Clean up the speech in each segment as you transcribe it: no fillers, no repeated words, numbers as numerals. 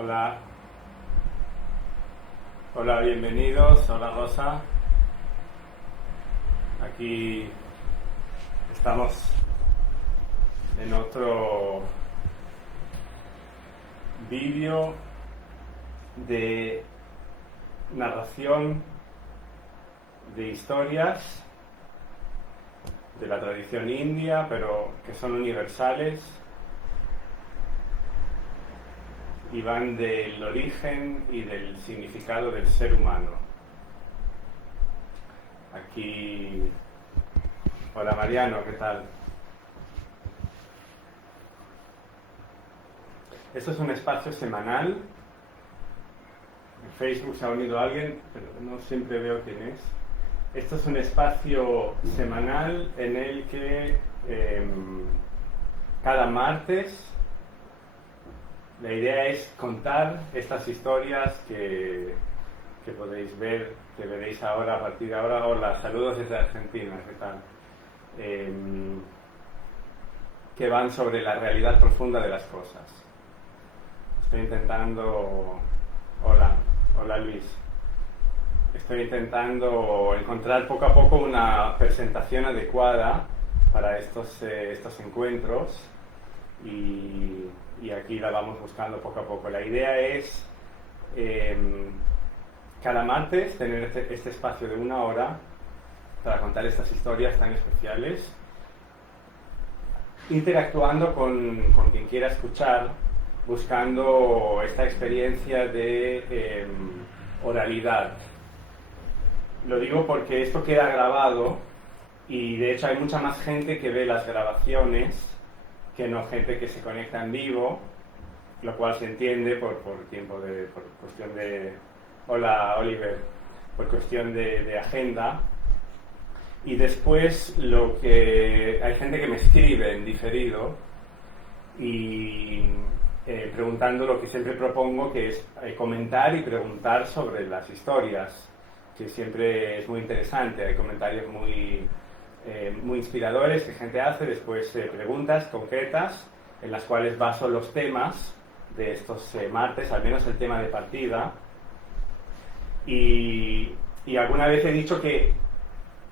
Hola, hola, bienvenidos. Hola, Rosa. Aquí estamos en otro vídeo de narración de historias de la tradición india, pero que son universales y van del origen y del significado del ser humano. Aquí, hola Mariano, ¿qué tal? Esto es un espacio semanal. En Facebook se ha unido alguien, pero no siempre veo quién es. Esto es un espacio semanal en el que cada martes la idea es contar estas historias que podéis ver, que veréis ahora, a partir de ahora. Hola, saludos desde Argentina, ¿qué tal? Que van sobre la realidad profunda de las cosas. Estoy intentando... Hola Luis. Estoy intentando encontrar poco a poco una presentación adecuada para estos encuentros y aquí la vamos buscando poco a poco. La idea es cada martes tener este espacio de 1 hora para contar estas historias tan especiales, interactuando con quien quiera escuchar, buscando esta experiencia de oralidad. Lo digo porque esto queda grabado y de hecho hay mucha más gente que ve las grabaciones que no gente que se conecta en vivo, lo cual se entiende por cuestión de... Hola Oliver, por cuestión de agenda. Y después hay gente que me escribe en diferido y preguntando lo que siempre propongo, que es comentar y preguntar sobre las historias, que siempre es muy interesante. Hay comentarios muy inspiradores que gente hace, después preguntas concretas en las cuales baso los temas de estos martes, al menos el tema de partida. Y alguna vez he dicho que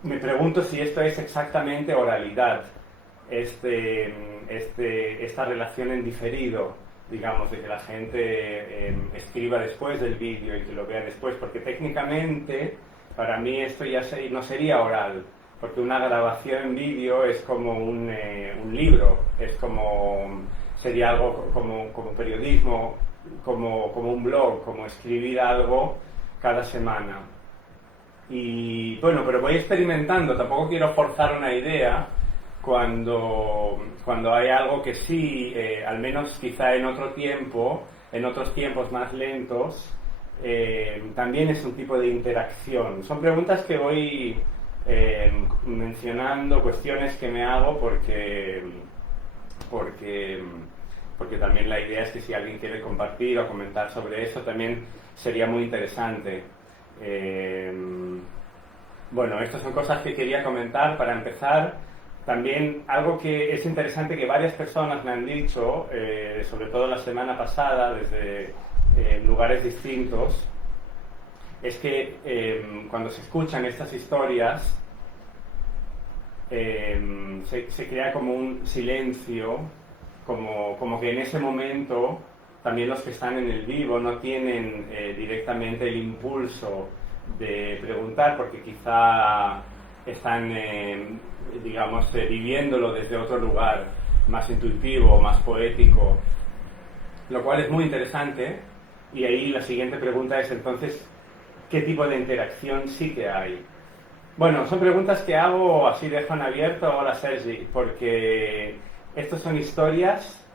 me pregunto si esto es exactamente oralidad, esta relación en diferido, digamos, de que la gente escriba después del vídeo y que lo vea después, porque técnicamente para mí esto ya no sería oral, porque una grabación en vídeo es como un libro, sería algo como periodismo, como un blog, como escribir algo cada semana. Y bueno, pero voy experimentando, tampoco quiero forzar una idea cuando hay algo que sí, al menos quizá en otros tiempos más lentos, también es un tipo de interacción. Son preguntas que voy mencionando, cuestiones que me hago porque también la idea es que si alguien quiere compartir o comentar sobre eso también sería muy interesante. Bueno, estas son cosas que quería comentar para empezar. También algo que es interesante que varias personas me han dicho, sobre todo la semana pasada, desde lugares distintos, es que cuando se escuchan estas historias se crea como un silencio, como que en ese momento también los que están en el vivo no tienen directamente el impulso de preguntar, porque quizá están, digamos, viviéndolo desde otro lugar más intuitivo, más poético, lo cual es muy interesante. Y ahí la siguiente pregunta es entonces, ¿qué tipo de interacción sí que hay? Bueno, son preguntas que hago así, dejo en abierto. Hola Sergi, porque estas son historias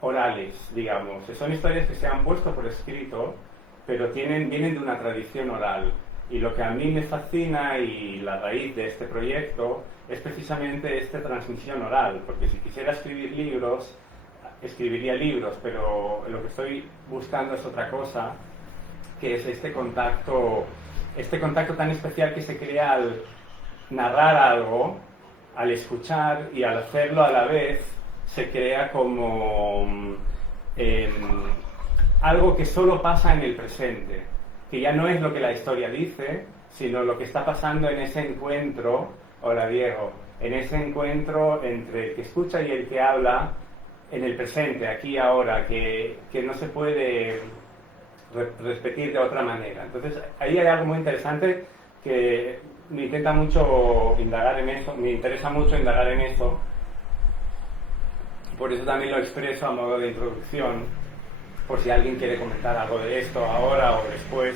orales, digamos. Son historias que se han puesto por escrito, pero vienen de una tradición oral. Y lo que a mí me fascina y la raíz de este proyecto es precisamente esta transmisión oral, porque si quisiera escribir libros, escribiría libros, pero lo que estoy buscando es otra cosa, que es este contacto tan especial que se crea al narrar algo, al escuchar y al hacerlo a la vez, se crea como algo que solo pasa en el presente, que ya no es lo que la historia dice, sino lo que está pasando en ese encuentro, hola Diego, en ese encuentro entre el que escucha y el que habla en el presente, aquí y ahora, que no se puede repetir de otra manera. Entonces, ahí hay algo muy interesante que me interesa mucho indagar en eso, por eso también lo expreso a modo de introducción, por si alguien quiere comentar algo de esto ahora o después,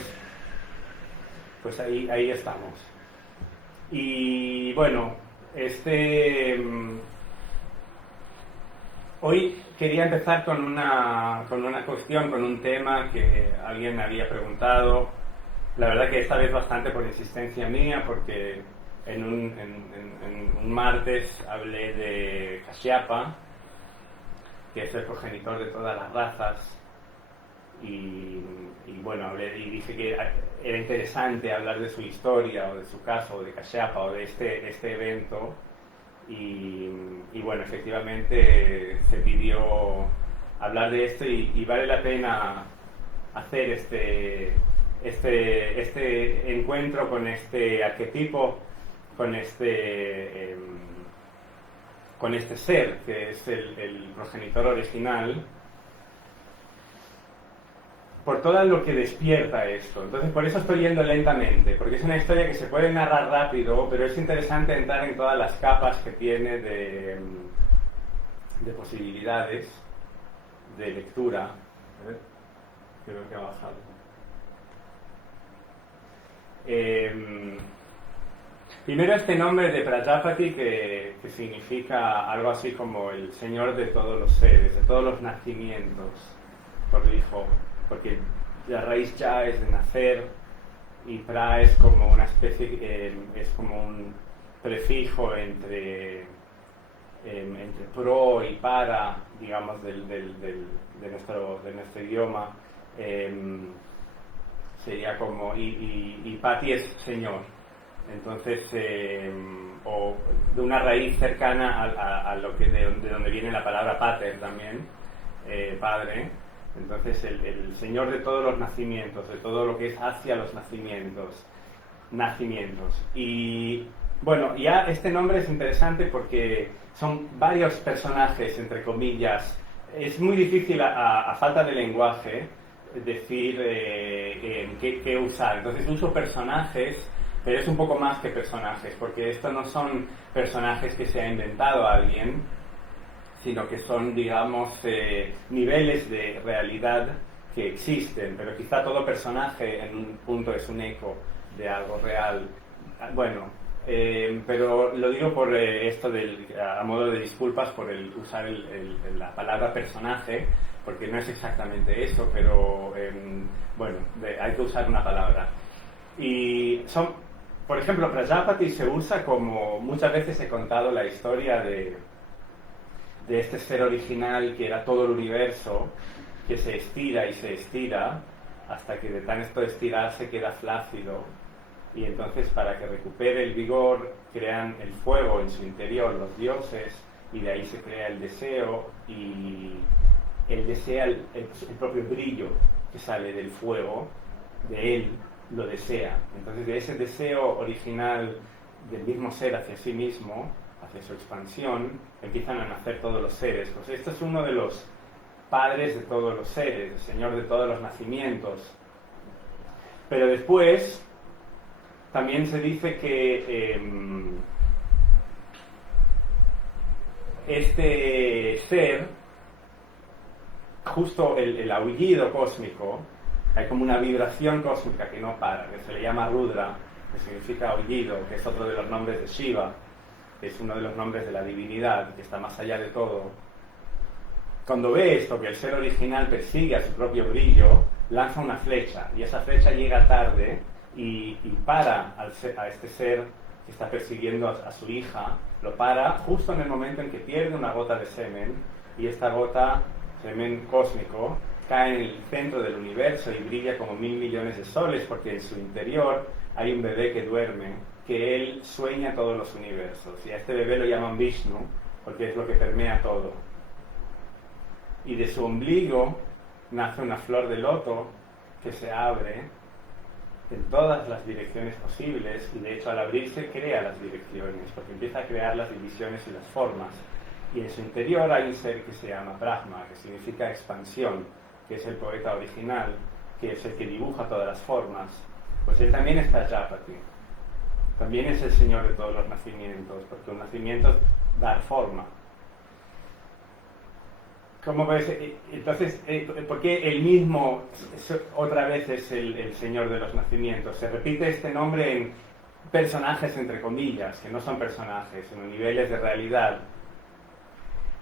pues ahí estamos. Y bueno, hoy quería empezar con una cuestión, con un tema que alguien me había preguntado. La verdad que esta vez bastante por insistencia mía, porque en un martes hablé de Kashyapa, que es el progenitor de todas las razas, y bueno, hablé y dije que era interesante hablar de su historia, o de su caso, o de Kashyapa, o de este evento. Y bueno, efectivamente se pidió hablar de esto y vale la pena hacer este encuentro con este arquetipo, con este ser que es el progenitor original, por todo lo que despierta esto. Entonces, por eso estoy yendo lentamente, porque es una historia que se puede narrar rápido, pero es interesante entrar en todas las capas que tiene de posibilidades de lectura. A ver, creo que ha bajado. Primero este nombre de Prajapati, que significa algo así como el señor de todos los seres, de todos los nacimientos, porque la raíz ya es de nacer y pra es como una especie, es como un prefijo entre pro y para, digamos, de nuestro idioma. Sería como, y pati es señor. Entonces, o de una raíz cercana a lo que de donde viene la palabra pater también, padre. Entonces, el señor de todos los nacimientos, de todo lo que es hacia los nacimientos. Y bueno, ya este nombre es interesante porque son varios personajes, entre comillas. Es muy difícil a falta de lenguaje decir qué usar. Entonces uso personajes, pero es un poco más que personajes, porque estos no son personajes que se ha inventado alguien, sino que son, digamos, niveles de realidad que existen, pero quizá todo personaje en un punto es un eco de algo real. Bueno, pero lo digo por esto a modo de disculpas por el usar la palabra personaje, porque no es exactamente eso, pero bueno, hay que usar una palabra. Y son, por ejemplo, Prajapati se usa como, muchas veces he contado la historia de este ser original que era todo el universo, que se estira y se estira hasta que de tan esto de estirarse queda flácido, y entonces para que recupere el vigor crean el fuego en su interior los dioses, y de ahí se crea el deseo, y él desea el propio brillo que sale del fuego, de él lo desea. Entonces de ese deseo original del mismo ser hacia sí mismo, hacia su expansión, empiezan a nacer todos los seres. Pues este es uno de los padres de todos los seres, el señor de todos los nacimientos. Pero después también se dice que este ser, justo el aullido cósmico, hay como una vibración cósmica que no para, que se le llama Rudra, que significa aullido, que es otro de los nombres de Shiva, que es uno de los nombres de la divinidad, que está más allá de todo. Cuando ve esto, que el ser original persigue a su propio brillo, lanza una flecha, y esa flecha llega tarde y para a este ser que está persiguiendo a su hija, lo para justo en el momento en que pierde una gota de semen, y esta gota, semen cósmico, cae en el centro del universo y brilla como 1.000 millones de soles, porque en su interior hay un bebé que duerme, que él sueña todos los universos, y a este bebé lo llaman Vishnu, porque es lo que permea todo. Y de su ombligo nace una flor de loto que se abre en todas las direcciones posibles, y de hecho al abrirse crea las direcciones, porque empieza a crear las divisiones y las formas. Y en su interior hay un ser que se llama Brahma, que significa expansión, que es el poeta original, que es el que dibuja todas las formas. Pues él también es Prajapati. También es el señor de todos los nacimientos, porque un nacimiento es dar forma. ¿Cómo ves? Entonces, ¿por qué él mismo otra vez es el señor de los nacimientos? Se repite este nombre en personajes entre comillas, que no son personajes, sino niveles de realidad.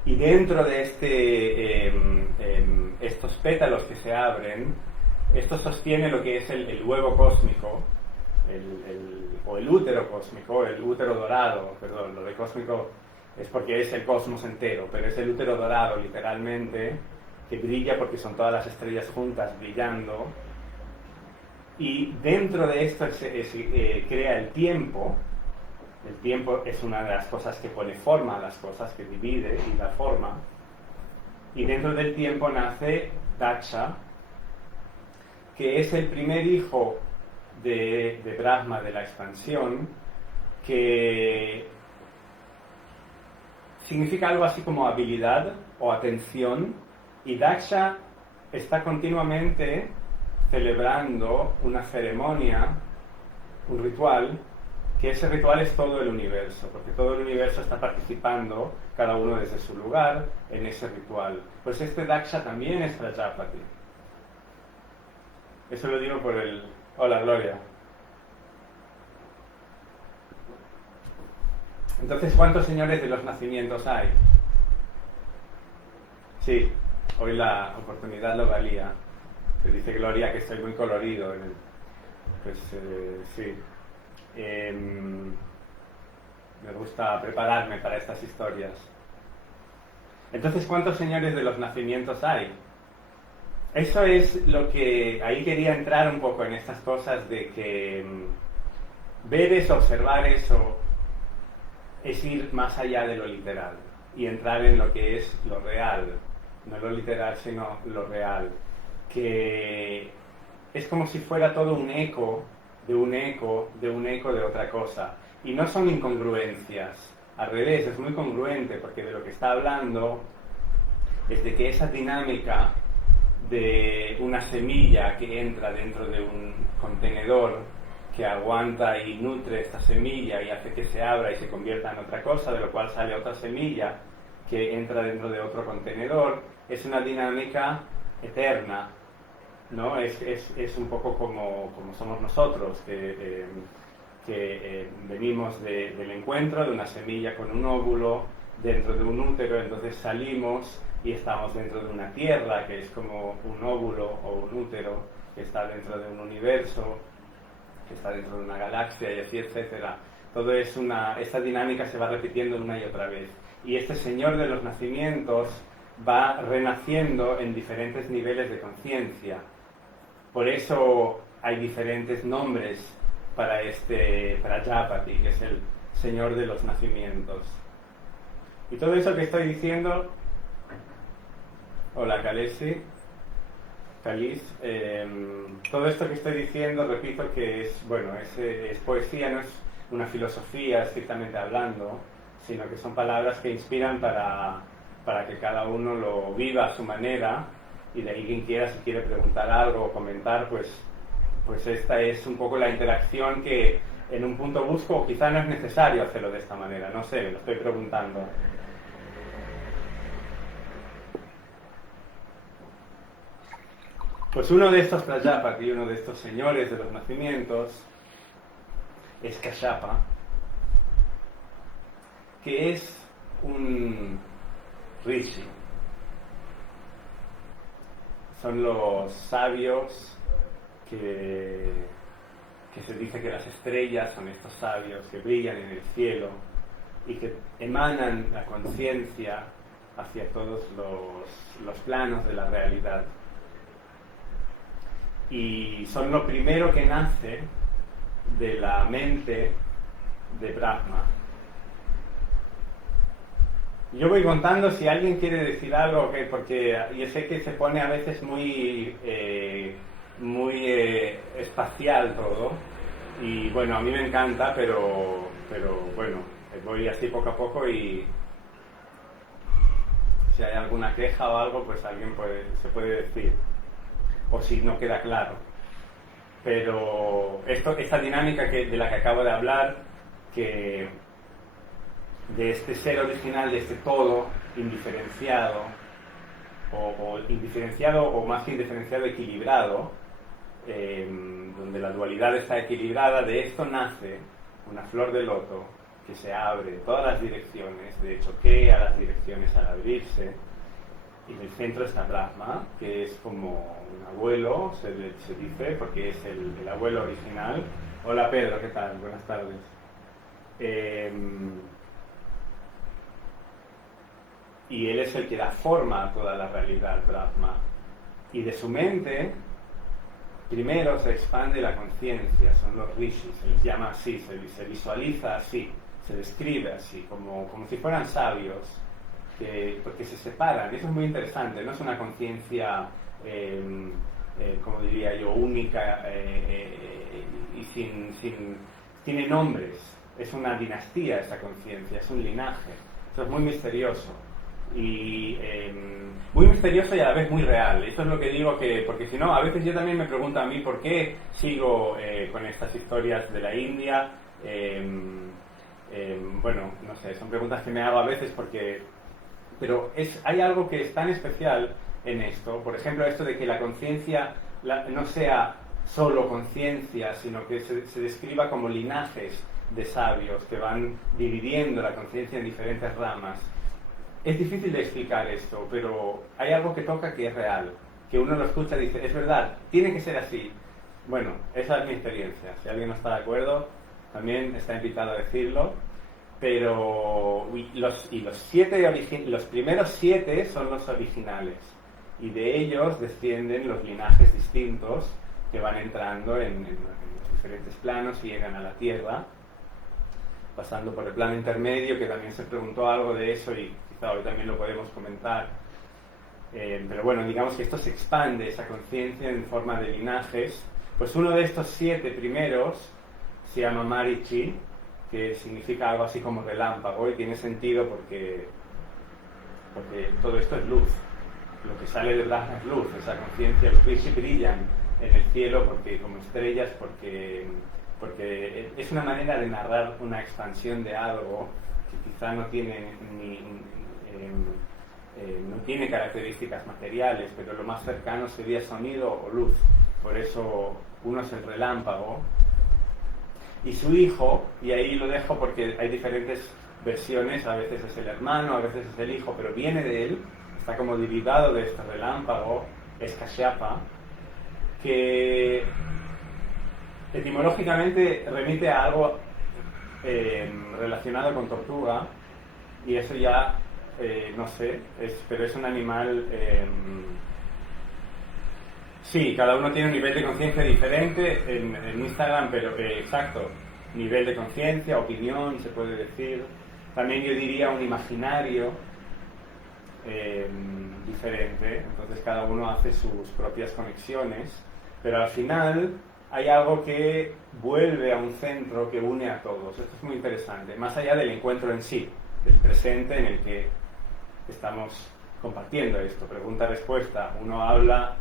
Y dentro de estos pétalos que se abren, esto sostiene lo que es el huevo cósmico, o el útero cósmico, el útero dorado, perdón, lo de cósmico es porque es el cosmos entero, pero es el útero dorado, literalmente, que brilla porque son todas las estrellas juntas brillando. Y dentro de esto crea el tiempo. El tiempo es una de las cosas que pone forma a las cosas, que divide y da forma. Y dentro del tiempo nace Daksha, que es el primer hijo de Brahma, de la expansión, que significa algo así como habilidad o atención, y Daksha está continuamente celebrando una ceremonia, un ritual, que ese ritual es todo el universo, porque todo el universo está participando, cada uno desde su lugar, en ese ritual. Pues este Daksha también es Prajapati. Eso lo digo por el... Hola, Gloria. Entonces, ¿cuántos señores de los nacimientos hay? Sí, hoy la oportunidad lo valía. Se dice Gloria que estoy muy colorido. Pues sí. Me gusta prepararme para estas historias. Entonces, ¿cuántos señores de los nacimientos hay? Eso es lo que... Ahí quería entrar un poco en estas cosas de que ver eso, observar eso, es ir más allá de lo literal y entrar en lo que es lo real, no lo literal, sino lo real, que es como si fuera todo un eco de un eco, de un eco de otra cosa, y no son incongruencias, al revés, es muy congruente, porque de lo que está hablando es de que esa dinámica de una semilla que entra dentro de un contenedor que aguanta y nutre esta semilla y hace que se abra y se convierta en otra cosa, de lo cual sale otra semilla que entra dentro de otro contenedor, es una dinámica eterna, ¿no? Es un poco como somos nosotros, que venimos del encuentro de una semilla con un óvulo dentro de un útero, entonces salimos y estamos dentro de una tierra que es como un óvulo o un útero que está dentro de un universo, que está dentro de una galaxia y así, etcétera. Todo es esta dinámica se va repitiendo una y otra vez. Y este señor de los nacimientos va renaciendo en diferentes niveles de conciencia. Por eso hay diferentes nombres para este Prajapati, que es el señor de los nacimientos. Y todo eso que estoy diciendo... Hola, Calis, todo esto que estoy diciendo, repito que es poesía, no es una filosofía estrictamente hablando, sino que son palabras que inspiran para que cada uno lo viva a su manera, y de ahí quien quiera, si quiere preguntar algo o comentar, pues esta es un poco la interacción que en un punto busco, o quizá no es necesario hacerlo de esta manera, no sé, me lo estoy preguntando. Pues uno de estos Prajapati, uno de estos señores de los nacimientos, es Kashyapa, que es un rishi. Son los sabios que se dice que las estrellas son estos sabios que brillan en el cielo y que emanan la conciencia hacia todos los planos de la realidad. Y son lo primero que nace de la mente de Brahma. Yo voy contando si alguien quiere decir algo, porque yo sé que se pone a veces muy espacial todo. Y bueno, a mí me encanta, pero bueno, voy así poco a poco y si hay alguna queja o algo, pues alguien se puede decir. O si no queda claro. Pero esta dinámica de la que acabo de hablar, que de este ser original, de este todo indiferenciado, o indiferenciado, o más que indiferenciado, equilibrado, donde la dualidad está equilibrada, de esto nace una flor de loto que se abre en todas las direcciones, de hecho choquea las direcciones al abrirse, y en el centro está Brahma, que es como un abuelo, se dice, porque es el abuelo original. Hola Pedro, ¿qué tal? Buenas tardes. Y él es el que da forma a toda la realidad, Brahma. Y de su mente, primero se expande la conciencia, son los rishis, se les llama así, se visualiza así, se describe así, como si fueran sabios, porque se separan. Eso es muy interesante, no es una conciencia, como diría yo, única y tiene nombres, es una dinastía esa conciencia, es un linaje, eso es muy misterioso. Y muy misterioso y a la vez muy real. Eso es lo que digo, porque si no, a veces yo también me pregunto a mí por qué sigo con estas historias de la India. Bueno, no sé, son preguntas que me hago a veces pero hay algo que es tan especial en esto, por ejemplo, esto de que la conciencia no sea solo conciencia, sino que se describa como linajes de sabios que van dividiendo la conciencia en diferentes ramas. Es difícil de explicar esto, pero hay algo que toca que es real, que uno lo escucha y dice, es verdad, tiene que ser así. Bueno, esa es mi experiencia. Si alguien no está de acuerdo, también está invitado a decirlo. Pero los primeros 7 son los originales, y de ellos descienden los linajes distintos que van entrando en los diferentes planos y llegan a la Tierra, pasando por el plano intermedio, que también se preguntó algo de eso y quizá hoy también lo podemos comentar. Pero bueno, digamos que esto se expande, esa conciencia en forma de linajes. Pues uno de estos 7 primeros se llama Marichi, que significa algo así como relámpago, y tiene sentido porque todo esto es luz. Lo que sale de Brahma es luz, esa conciencia. Los rishis brillan en el cielo como estrellas, porque es una manera de narrar una expansión de algo que quizá no tiene no tiene características materiales, pero lo más cercano sería sonido o luz. Por eso uno es el relámpago y su hijo, y ahí lo dejo porque hay diferentes versiones, a veces es el hermano, a veces es el hijo, pero viene de él, está como derivado de este relámpago, es Kashyapa, que etimológicamente remite a algo relacionado con tortuga, y eso ya no sé, pero es un animal. Sí, cada uno tiene un nivel de conciencia diferente en Instagram, pero exacto, nivel de conciencia, opinión, se puede decir. También yo diría un imaginario diferente, entonces cada uno hace sus propias conexiones, pero al final hay algo que vuelve a un centro que une a todos. Esto es muy interesante, más allá del encuentro en sí, del presente en el que estamos compartiendo esto, pregunta-respuesta, uno habla,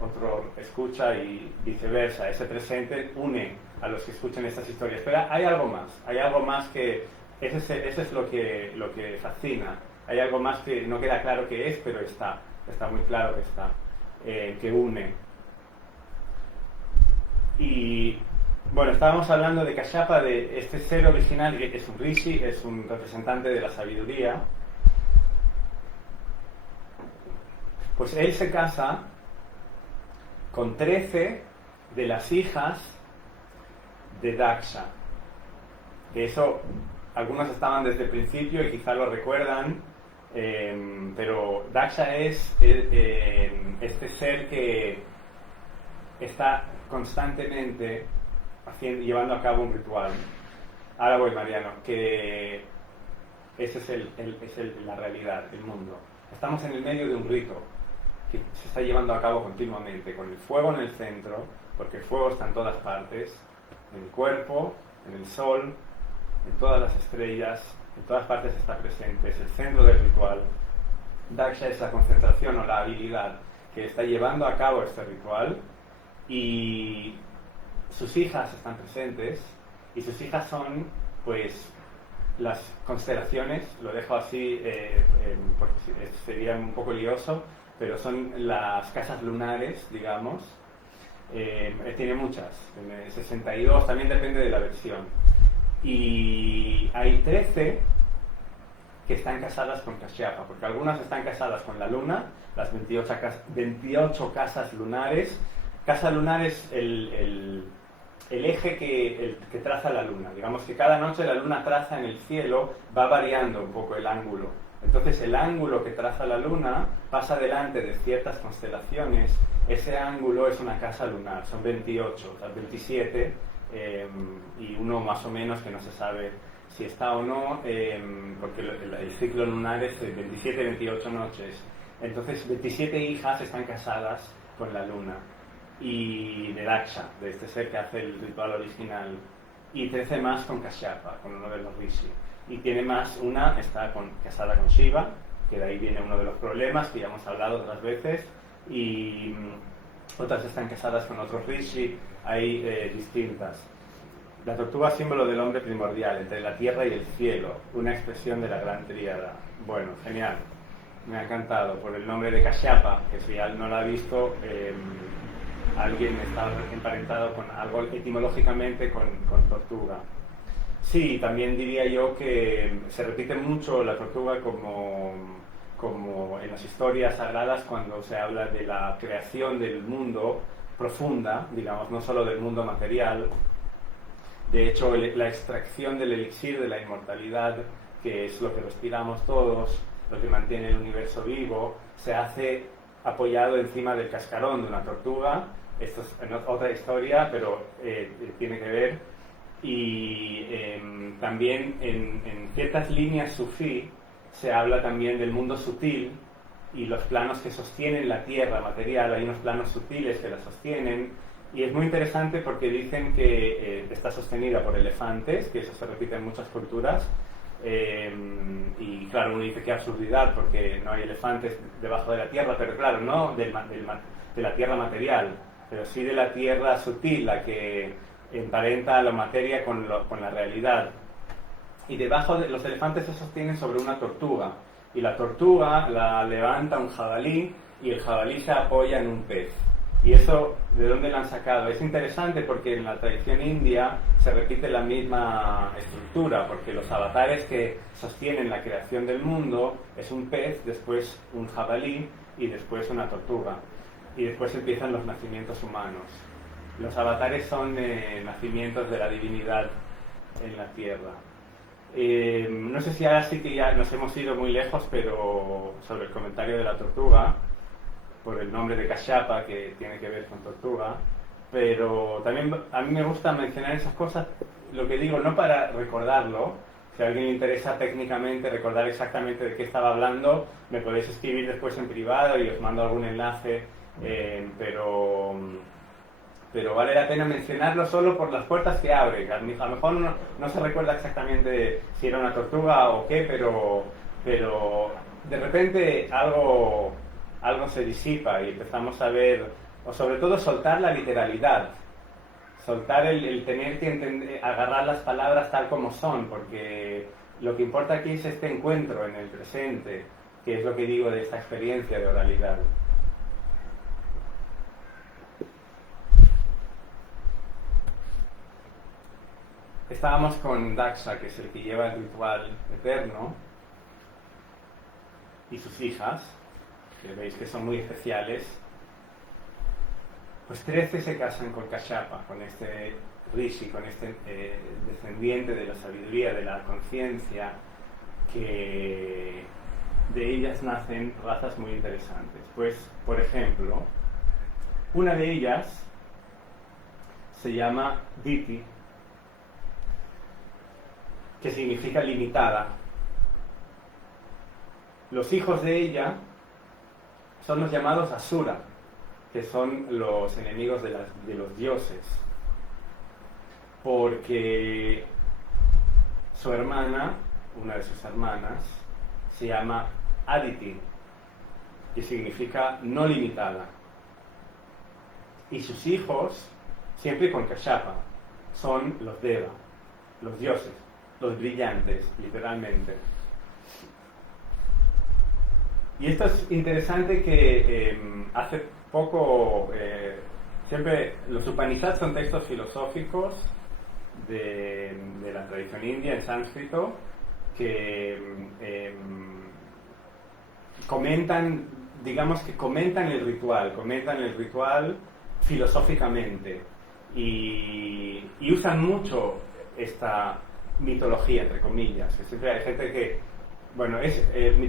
otro escucha y viceversa. Ese presente une a los que escuchan estas historias, pero hay algo más que ese es lo que fascina. Hay algo más que no queda claro qué es, pero está muy claro que está, que une. Y bueno, estábamos hablando de Kashyapa, de este ser original que es un rishi, es un representante de la sabiduría. Pues él se casa con 13 de las hijas de Daksha. De eso algunos estaban desde el principio y quizá lo recuerdan, pero Daksha es este ser que está constantemente llevando a cabo un ritual. Ahora voy, Mariano, que Esa es la realidad, el mundo. Estamos en el medio de un rito que se está llevando a cabo continuamente, con el fuego en el centro, porque el fuego está en todas partes, en el cuerpo, en el sol, en todas las estrellas, en todas partes está presente, es el centro del ritual. Daksha es la concentración o la habilidad que está llevando a cabo este ritual, y sus hijas están presentes, y sus hijas son, pues, las constelaciones. Lo dejo así porque sería un poco lioso, pero son las casas lunares, digamos. Tiene muchas, 62, también depende de la versión. Y hay 13 que están casadas con Kashyapa, porque algunas están casadas con la luna, las 28 casas lunares. Casa lunar es el eje que traza la luna. Digamos que cada noche la luna traza en el cielo, va variando un poco el ángulo. Entonces el ángulo que traza la luna pasa delante de ciertas constelaciones. Ese ángulo es una casa lunar, son 28, o sea, 27, y uno más o menos que no se sabe si está o no, porque el ciclo lunar es 27-28 noches. Entonces 27 hijas están casadas con la luna, y de Daksha, de este ser que hace el ritual original, y 13 más con Kashyapa, con uno de los rishi. Y tiene más, una está casada con Shiva, que de ahí viene uno de los problemas que ya hemos hablado otras veces, y otras están casadas con otros rishi, hay distintas. La tortuga es símbolo del hombre primordial, entre la tierra y el cielo, una expresión de la gran tríada. Bueno, genial, me ha encantado, por el nombre de Kashyapa, que si no lo ha visto, alguien está emparentado con algo etimológicamente con tortuga. Sí, también diría yo que se repite mucho la tortuga como en las historias sagradas, cuando se habla de la creación del mundo profunda, digamos, no solo del mundo material. De hecho, la extracción del elixir de la inmortalidad, que es lo que respiramos todos, lo que mantiene el universo vivo, se hace apoyado encima del cascarón de una tortuga. Esto es otra historia, pero tiene que ver. Y también en ciertas líneas sufí se habla también del mundo sutil y los planos que sostienen la tierra material. Hay unos planos sutiles que la sostienen, y es muy interesante porque dicen que está sostenida por elefantes, que eso se repite en muchas culturas, y claro, uno dice qué absurdidad porque no hay elefantes debajo de la tierra, pero claro, no de la tierra material, pero sí de la tierra sutil, la que emparenta la materia con la realidad. Y debajo de los elefantes se sostienen sobre una tortuga, y la tortuga la levanta un jabalí, y el jabalí se apoya en un pez. Y eso, ¿de dónde lo han sacado? Es interesante porque en la tradición india se repite la misma estructura, porque los avatares que sostienen la creación del mundo es un pez, después un jabalí y después una tortuga. Y después empiezan los nacimientos humanos. Los avatares son nacimientos de la divinidad en la tierra. No sé si ahora sí que ya nos hemos ido muy lejos, pero sobre el comentario de la tortuga, por el nombre de Kashyapa, que tiene que ver con tortuga, pero también a mí me gusta mencionar esas cosas, lo que digo, no para recordarlo. Si a alguien le interesa técnicamente recordar exactamente de qué estaba hablando, me podéis escribir después en privado y os mando algún enlace, pero vale la pena mencionarlo solo por las puertas que abre. A lo mejor no se recuerda exactamente si era una tortuga o qué, pero de repente algo se disipa y empezamos a ver, o sobre todo soltar la literalidad, soltar el tener que agarrar las palabras tal como son, porque lo que importa aquí es este encuentro en el presente, que es lo que digo de esta experiencia de oralidad. Estábamos con Daksha, que es el que lleva el ritual eterno, y sus hijas, que veis que son muy especiales. Pues 13 se casan con Kashyapa, con este rishi, con este descendiente de la sabiduría, de la conciencia, que de ellas nacen razas muy interesantes. Pues, por ejemplo, una de ellas se llama Diti, que significa limitada. Los hijos de ella son los llamados Asura, que son los enemigos de los dioses, porque su hermana, una de sus hermanas, se llama Aditi, que significa no limitada. Y sus hijos, siempre con Kashyapa, son los Deva, los dioses, los brillantes, literalmente. Y esto es interesante que hace poco, siempre los Upanishads son textos filosóficos de la tradición india en sánscrito que comentan, digamos que comentan el ritual filosóficamente y usan mucho esta mitología, entre comillas, que siempre hay gente que, bueno,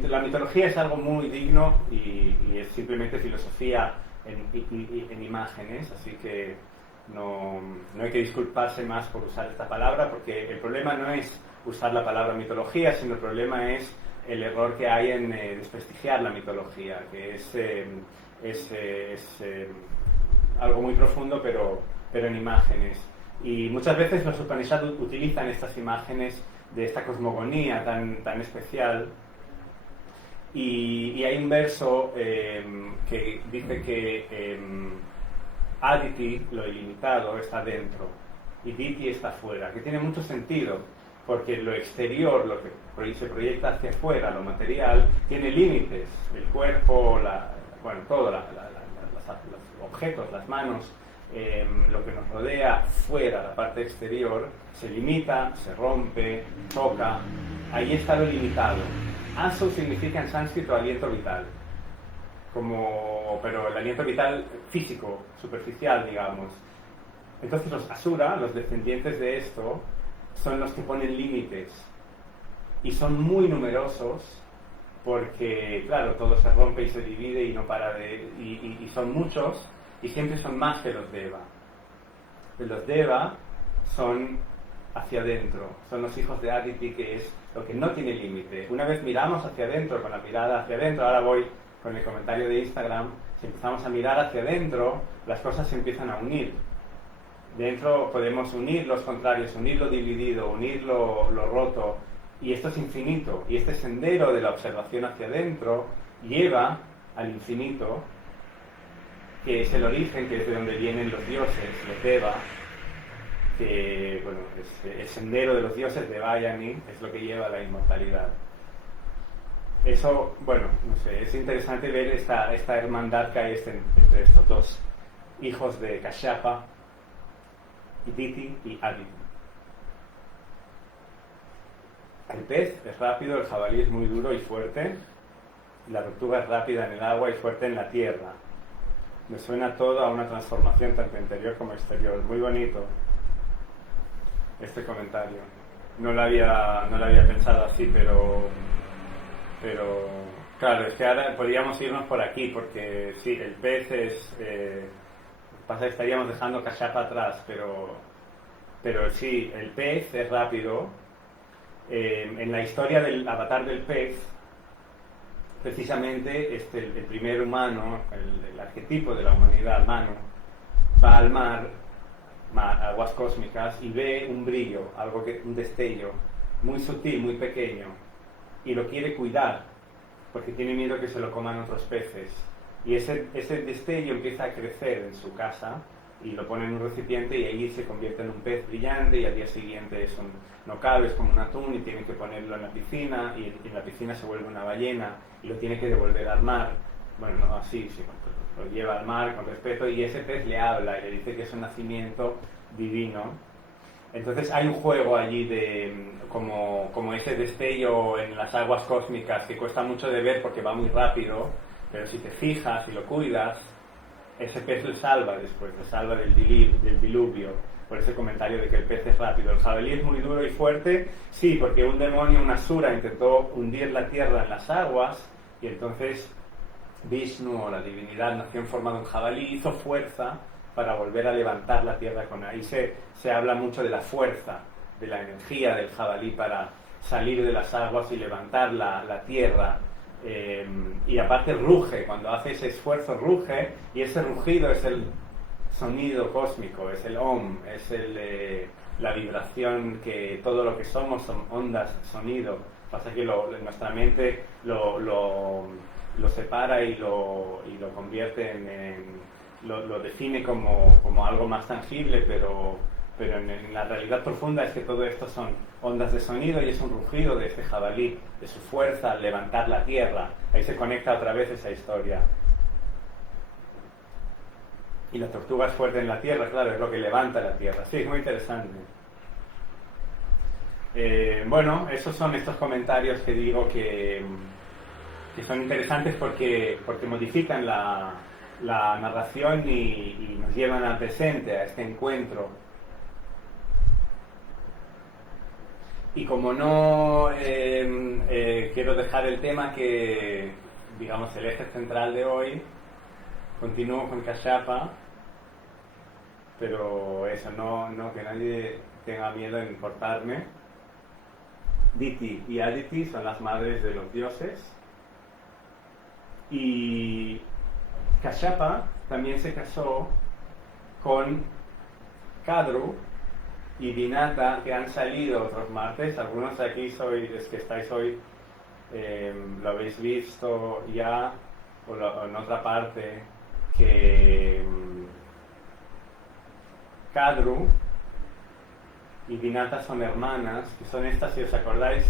la mitología es algo muy digno y es simplemente filosofía en imágenes, así que no hay que disculparse más por usar esta palabra, porque el problema no es usar la palabra mitología, sino el problema es el error que hay en desprestigiar la mitología, que es algo muy profundo, pero en imágenes. Y muchas veces los Upanishads utilizan estas imágenes de esta cosmogonía tan especial. Y hay un verso que dice que Aditi, lo ilimitado, está dentro y Diti está fuera, que tiene mucho sentido, porque lo exterior, lo que se proyecta hacia afuera, lo material, tiene límites. El cuerpo, todo, los objetos, las manos, lo que nos rodea fuera, la parte exterior, se limita, se rompe, choca. Ahí está lo limitado. Asu significa en sánscrito aliento vital, pero el aliento vital físico, superficial, digamos. Entonces los Asura, los descendientes de esto, son los que ponen límites y son muy numerosos porque, claro, todo se rompe y se divide y no para y son muchos y siempre son más que los Deva. Los Deva son hacia adentro, son los hijos de Aditi, que es lo que no tiene límite. Una vez miramos hacia adentro, con la mirada hacia adentro, ahora voy con el comentario de Instagram, si empezamos a mirar hacia adentro, las cosas se empiezan a unir. Dentro podemos unir los contrarios, unir lo dividido, unir lo roto, y esto es infinito. Y este sendero de la observación hacia adentro lleva al infinito, que es el origen, que es de donde vienen los dioses, los Deva, que, bueno, el sendero de los dioses de Vayani es lo que lleva a la inmortalidad. Eso, bueno, no sé, es interesante ver esta hermandad que hay entre estos dos hijos de Kashyapa, Diti y Aditi. El pez es rápido, el jabalí es muy duro y fuerte, la tortuga es rápida en el agua y fuerte en la tierra. Me suena todo a una transformación tanto interior como exterior. Muy bonito este comentario. No lo había pensado así, pero claro, es que ahora podríamos irnos por aquí, porque sí, el pez es... pasa que estaríamos dejando Kashyapa atrás, pero sí, el pez es rápido. En la historia del avatar del pez, precisamente el primer humano, el arquetipo de la humanidad, Manu, va al mar, aguas cósmicas, y ve un brillo, un destello muy sutil, muy pequeño, y lo quiere cuidar porque tiene miedo que se lo coman otros peces. Y ese destello empieza a crecer en su casa y lo pone en un recipiente y ahí se convierte en un pez brillante, y al día siguiente no cabe, es como un atún, y tiene que ponerlo en la piscina, y en la piscina se vuelve una ballena y lo tiene que devolver al mar. Bueno, no así, sí, lo lleva al mar con respeto, y ese pez le habla y le dice que es un nacimiento divino. Entonces hay un juego allí de como ese destello en las aguas cósmicas que cuesta mucho de ver porque va muy rápido, pero si te fijas y lo cuidas, ese pez le salva después, le salva del diluvio, por ese comentario de que el pez es rápido. El jabalí es muy duro y fuerte, sí, porque un demonio, una asura, intentó hundir la tierra en las aguas, y entonces Vishnu, o la divinidad, nació en forma de un jabalí, hizo fuerza para volver a levantar la tierra con ahí. Se habla mucho de la fuerza, de la energía del jabalí para salir de las aguas y levantar la tierra Y aparte ruge, cuando hace ese esfuerzo ruge, y ese rugido es el sonido cósmico, es el Om, es la vibración, que todo lo que somos son ondas, sonido. Pasa que nuestra mente lo separa y lo convierte lo define como algo más tangible, pero en la realidad profunda es que todo esto son ondas de sonido y es un rugido de este jabalí, de su fuerza al levantar la tierra. Ahí se conecta otra vez esa historia. Y la tortuga es fuerte en la tierra, claro, es lo que levanta la tierra. Sí, es muy interesante. Bueno, esos son estos comentarios que digo que son interesantes porque modifican la narración y nos llevan al presente, a este encuentro. Y como no quiero dejar el tema que, digamos, el eje central de hoy, continúo con Kashyapa, pero eso, no que nadie tenga miedo en cortarme. Diti y Aditi son las madres de los dioses. Y Kashyapa también se casó con Kadru y Vinata, que han salido otros martes. Algunos de aquí los que estáis hoy lo habéis visto ya, o en otra parte, que Kadru y Vinata son hermanas, que son estas, si os acordáis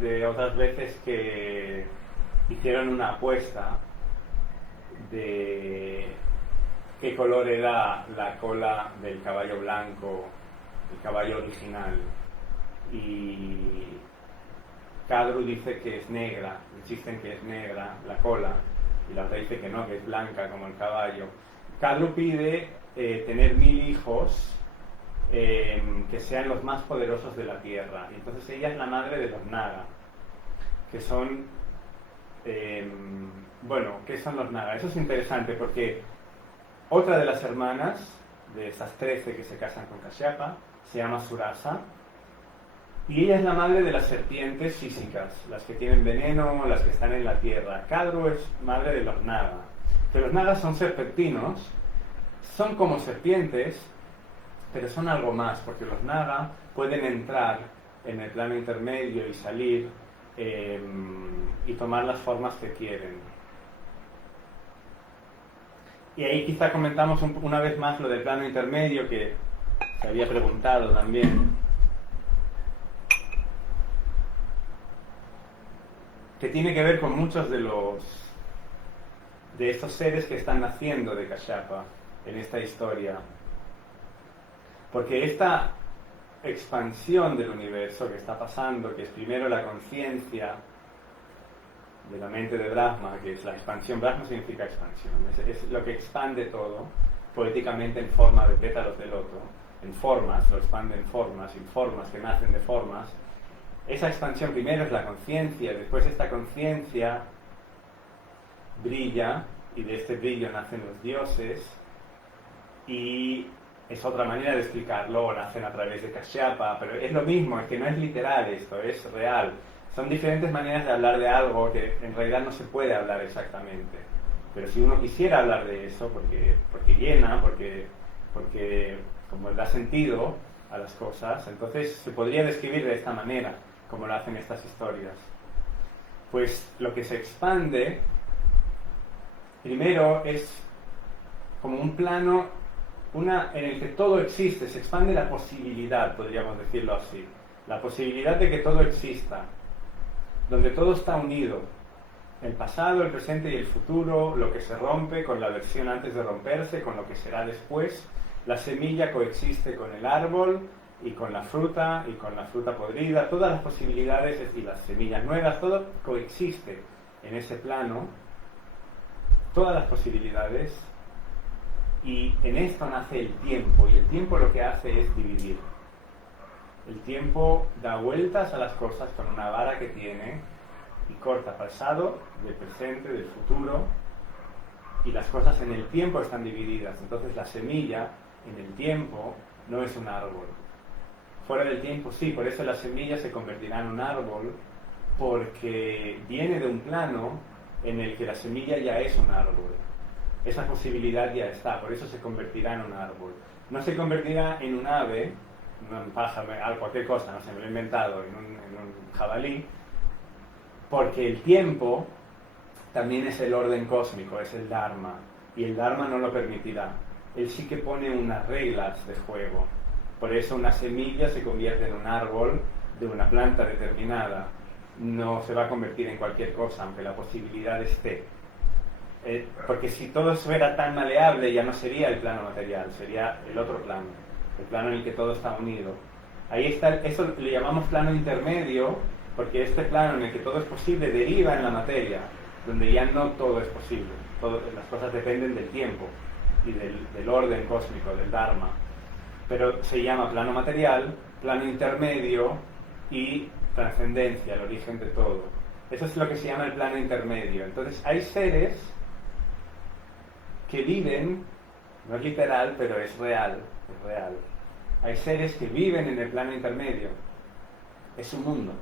de otras veces que hicieron una apuesta de qué color era la cola del caballo blanco, el caballo original, y Kadru dice que es negra, insisten que es negra la cola, y la otra dice que no, que es blanca como el caballo. Kadru pide tener 1000 hijos que sean los más poderosos de la tierra, y entonces ella es la madre de los Naga, que son bueno, ¿qué son los Naga? Eso es interesante porque otra de las hermanas de esas 13 que se casan con Kashyapa se llama Surasa, y ella es la madre de las serpientes físicas, las que tienen veneno, las que están en la tierra. Kadru es madre de los Naga, que los Nagas son serpentinos, son como serpientes, pero son algo más, porque los Naga pueden entrar en el plano intermedio y salir y tomar las formas que quieren. Y ahí quizá comentamos una vez más lo del plano intermedio, que se había preguntado también, que tiene que ver con muchos de estos seres que están naciendo de Kashyapa en esta historia, porque esta expansión del universo que está pasando, que es primero la conciencia de la mente de Brahma, que es la expansión. Brahma significa expansión, es lo que expande todo, poéticamente en forma de pétalos de loto, en formas, lo expande en formas que nacen de formas. Esa expansión primero es la conciencia, después esta conciencia brilla, y de este brillo nacen los dioses, y es otra manera de explicarlo, o nacen a través de Kashyapa, pero es lo mismo, es que no es literal esto, es real. Son diferentes maneras de hablar de algo que en realidad no se puede hablar exactamente. Pero si uno quisiera hablar de eso, porque llena, porque como da sentido a las cosas, entonces se podría describir de esta manera, como lo hacen estas historias. Pues lo que se expande, primero es como un plano en el que todo existe, se expande la posibilidad, podríamos decirlo así, la posibilidad de que todo exista, donde todo está unido, el pasado, el presente y el futuro, lo que se rompe con la versión antes de romperse, con lo que será después. La semilla coexiste con el árbol y con la fruta podrida, todas las posibilidades y las semillas nuevas, todo coexiste en ese plano, todas las posibilidades. Y en esto nace el tiempo, y el tiempo lo que hace es dividir. El tiempo da vueltas a las cosas con una vara que tiene y corta pasado, del presente, del futuro, y las cosas en el tiempo están divididas. Entonces la semilla en el tiempo no es un árbol. Fuera del tiempo sí, por eso la semilla se convertirá en un árbol porque viene de un plano en el que la semilla ya es un árbol. Esa posibilidad ya está, por eso se convertirá en un árbol. No se convertirá en un ave, un pájaro, cualquier cosa, no sé, me lo he inventado, en un jabalí, porque el tiempo también es el orden cósmico, es el Dharma, y el Dharma no lo permitirá. Él sí que pone unas reglas de juego. Por eso una semilla se convierte en un árbol de una planta determinada. No se va a convertir en cualquier cosa, aunque la posibilidad esté. Porque si todo fuera tan maleable, ya no sería el plano material, sería el otro plano, el plano en el que todo está unido. Ahí está, eso le llamamos plano intermedio, porque este plano en el que todo es posible deriva en la materia, donde ya no todo es posible. Las cosas dependen del tiempo y del orden cósmico, del Dharma. Pero se llama plano material, plano intermedio y trascendencia, el origen de todo. Eso es lo que se llama el plano intermedio. Entonces hay seres que viven, no es literal, pero es real, es real. Hay seres que viven en el plano intermedio. Es su mundo.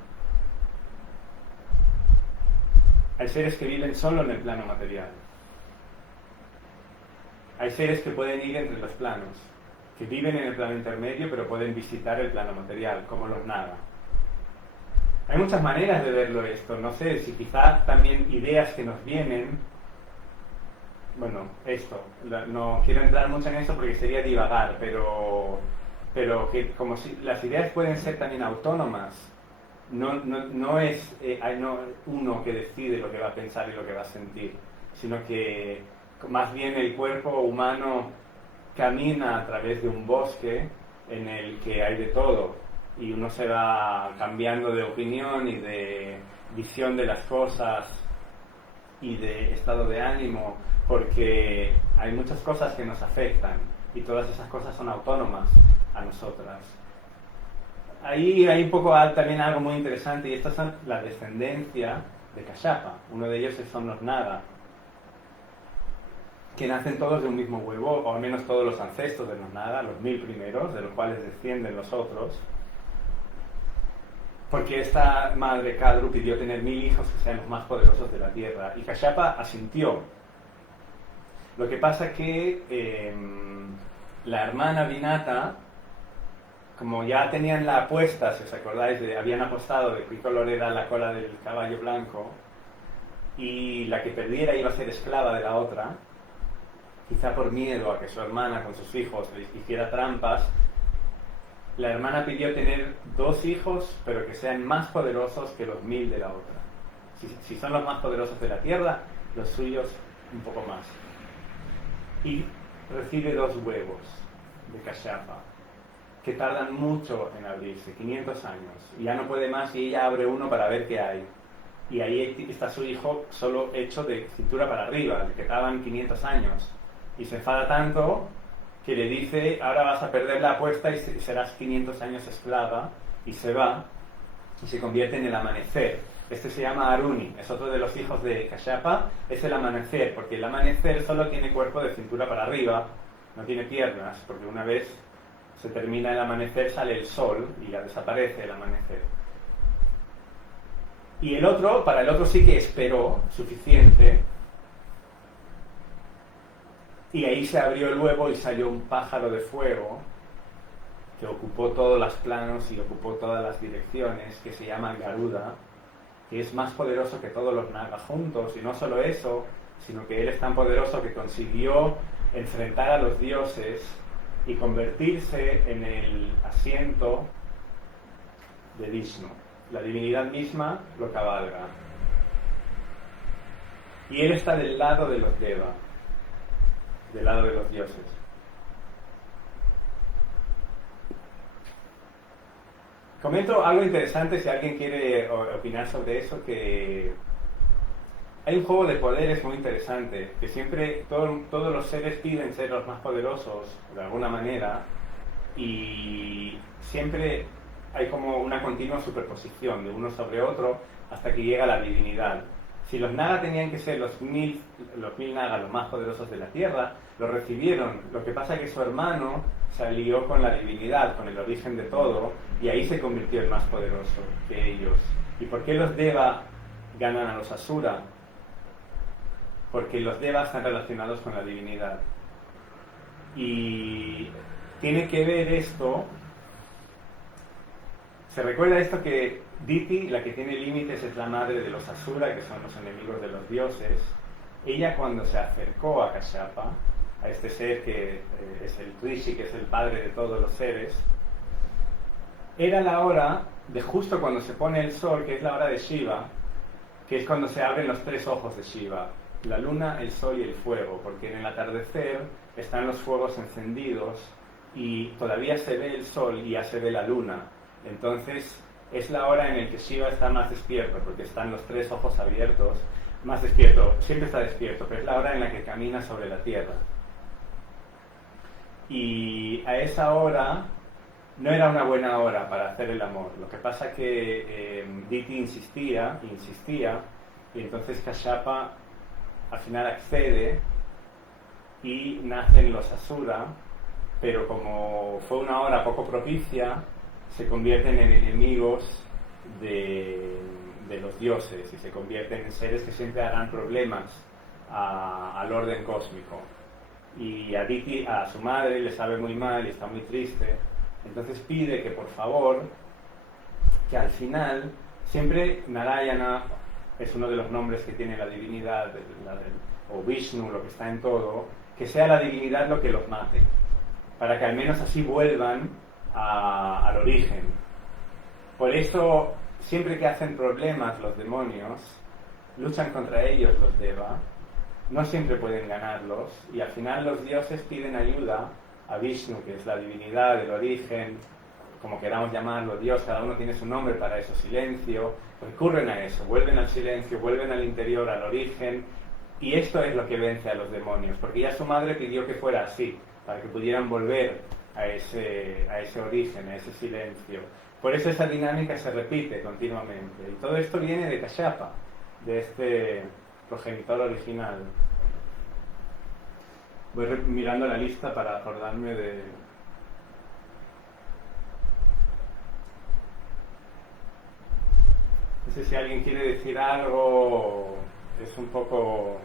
Hay seres que viven solo en el plano material. Hay seres que pueden ir entre los planos, que viven en el plano intermedio pero pueden visitar el plano material, como los naga. Hay muchas maneras de verlo esto, no sé, si quizá también ideas que nos vienen, bueno, esto, no quiero entrar mucho en eso porque sería divagar, pero que como si las ideas pueden ser también autónomas, no es uno que decide lo que va a pensar y lo que va a sentir, sino que más bien el cuerpo humano camina a través de un bosque en el que hay de todo y uno se va cambiando de opinión y de visión de las cosas y de estado de ánimo, porque hay muchas cosas que nos afectan y todas esas cosas son autónomas a nosotras. Ahí hay un poco también algo muy interesante, y estas son la descendencia de Kashyapa. Uno de ellos son los Naga, que nacen todos de un mismo huevo, o al menos todos los ancestros de los Naga, los 1000 primeros, de los cuales descienden los otros, porque esta madre Kadru pidió tener 1000 hijos que sean los más poderosos de la tierra, y Kashyapa asintió. Lo que pasa que la hermana Vinata, como ya tenían la apuesta, si os acordáis, habían apostado de qué color era la cola del caballo blanco, y la que perdiera iba a ser esclava de la otra, quizá por miedo a que su hermana con sus hijos les hiciera trampas, la hermana pidió tener 2 hijos, pero que sean más poderosos que los 1000 de la otra. Si son los más poderosos de la tierra, los suyos un poco más. Y recibe 2 huevos de Kashyapa, que tardan mucho en abrirse, 500 años. Y ya no puede más y ella abre uno para ver qué hay. Y ahí está su hijo solo hecho de cintura para arriba, le quedaban 500 años. Y se enfada tanto que le dice, ahora vas a perder la apuesta y serás 500 años esclava, y se va y se convierte en el amanecer. Este se llama Aruni, es otro de los hijos de Kashyapa, es el amanecer, porque el amanecer solo tiene cuerpo de cintura para arriba, no tiene piernas, porque una vez se termina el amanecer sale el sol y ya desaparece el amanecer. Y para el otro sí que esperó suficiente, y ahí se abrió el huevo y salió un pájaro de fuego que ocupó todos los planos y ocupó todas las direcciones, que se llama Garuda, que es más poderoso que todos los Naga juntos, y no solo eso, sino que él es tan poderoso que consiguió enfrentar a los dioses y convertirse en el asiento de Vishnu. La divinidad misma lo cabalga. Y él está del lado de los Deva, del lado de los dioses. Comento algo interesante si alguien quiere opinar sobre eso, que hay un juego de poderes muy interesante, que siempre todos los seres piden ser los más poderosos de alguna manera, y siempre hay como una continua superposición de uno sobre otro hasta que llega la divinidad. Si los Naga tenían que ser los mil Naga los más poderosos de la tierra, lo recibieron. Lo que pasa es que su hermano se alió con la divinidad, con el origen de todo, y ahí se convirtió en más poderoso que ellos. ¿Y por qué los Deva ganan a los Asura? Porque los Devas están relacionados con la divinidad. Y tiene que ver esto. Se recuerda esto que Diti, la que tiene límites, es la madre de los Asura, que son los enemigos de los dioses. Ella, cuando se acercó a Kashyapa, a este ser que es el Rishi, que es el padre de todos los seres, era la hora de justo cuando se pone el sol, que es la hora de Shiva, que es cuando se abren los tres ojos de Shiva: la luna, el sol y el fuego, porque en el atardecer están los fuegos encendidos y todavía se ve el sol y ya se ve la luna. Entonces es la hora en la que Shiva está más despierto, porque están los tres ojos abiertos, más despierto, siempre está despierto, pero es la hora en la que camina sobre la tierra. Y a esa hora no era una buena hora para hacer el amor. Lo que pasa que Diti insistía, y entonces Kashyapa al final accede y nacen los Asura, pero como fue una hora poco propicia, se convierten en enemigos de los dioses y se convierten en seres que siempre harán problemas al orden cósmico. Y a Diti, a su madre, le sabe muy mal y está muy triste. Entonces pide que por favor, que al final, siempre Narayana es uno de los nombres que tiene la divinidad, o Vishnu, lo que está en todo, que sea la divinidad lo que los mate, para que al menos así vuelvan al origen. Por eso, siempre que hacen problemas los demonios, luchan contra ellos los Deva, no siempre pueden ganarlos, y al final los dioses piden ayuda a Vishnu, que es la divinidad del origen, como queramos llamarlo, Dios, cada uno tiene su nombre para eso, silencio, recurren a eso, vuelven al silencio, vuelven al interior, al origen, y esto es lo que vence a los demonios, porque ya su madre pidió que fuera así, para que pudieran volver a ese origen, a ese silencio. Por eso esa dinámica se repite continuamente, y todo esto viene de Kashyapa, de este progenitor original. Voy mirando la lista para acordarme de... No sé si alguien quiere decir algo, es un poco...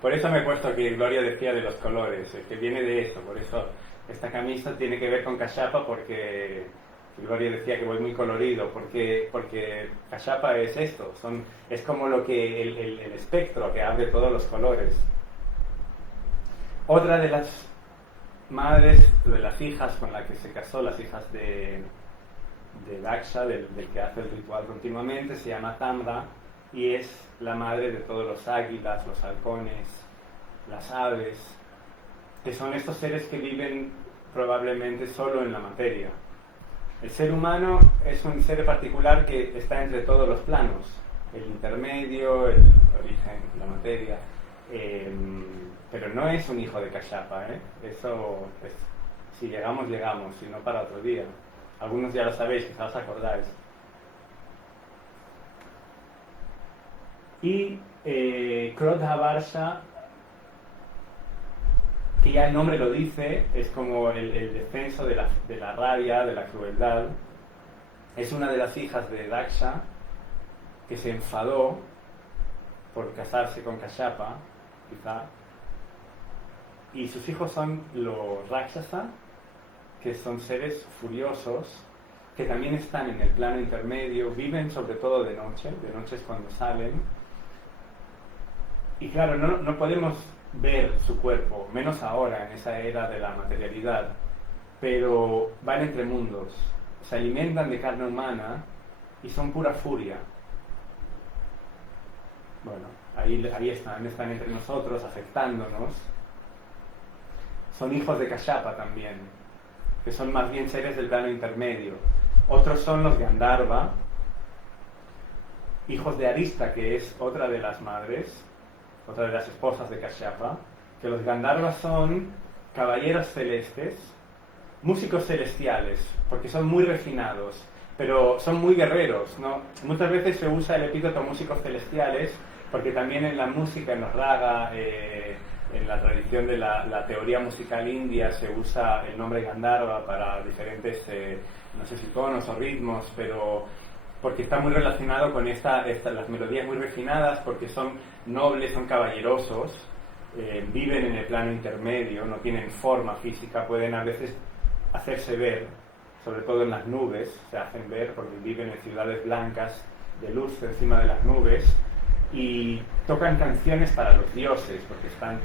Por eso me he puesto que Gloria decía de los colores, que viene de eso, por eso esta camisa tiene que ver con Kashyapa, porque Gloria decía que voy muy colorido, porque Kashyapa es esto, es como lo que el espectro que abre todos los colores. Otra de las madres, de las hijas con la que se casó, las hijas de Daksha, del que hace el ritual continuamente, se llama Tamra, y es la madre de todos los águilas, los halcones, las aves, que son estos seres que viven probablemente solo en la materia. El ser humano es un ser particular que está entre todos los planos, el intermedio, el origen, la materia, pero no es un hijo de Kashyapa, eso es, si llegamos, llegamos, si no para otro día. Algunos ya lo sabéis, quizás os acordáis. Y Krodha-Varsha, que ya el nombre lo dice, es como el descenso de la rabia, de la crueldad. Es una de las hijas de Daksha, que se enfadó por casarse con Kashyapa, quizá. Y sus hijos son los Rakshasa, que son seres furiosos, que también están en el plano intermedio, viven sobre todo de noche es cuando salen. Y claro, no podemos ver su cuerpo, menos ahora, en esa era de la materialidad, pero van entre mundos, se alimentan de carne humana y son pura furia. Bueno, ahí están entre nosotros, afectándonos. Son hijos de Kashyapa también, que son más bien seres del plano intermedio. Otros son los Gandharva, hijos de Arista, que es otra de las madres, otra de las esposas de Kashyapa, que los Gandharvas son caballeros celestes, músicos celestiales, porque son muy refinados, pero son muy guerreros, ¿no? Muchas veces se usa el epíteto músicos celestiales, porque también en la música, en los raga, en la tradición de la teoría musical india, se usa el nombre Gandharva para diferentes, no sé si tonos o ritmos, pero porque está muy relacionado con las melodías muy refinadas, porque son nobles, son caballerosos, viven en el plano intermedio, no tienen forma física, pueden a veces hacerse ver, sobre todo en las nubes, se hacen ver porque viven en ciudades blancas de luz encima de las nubes, y tocan canciones para los dioses, porque son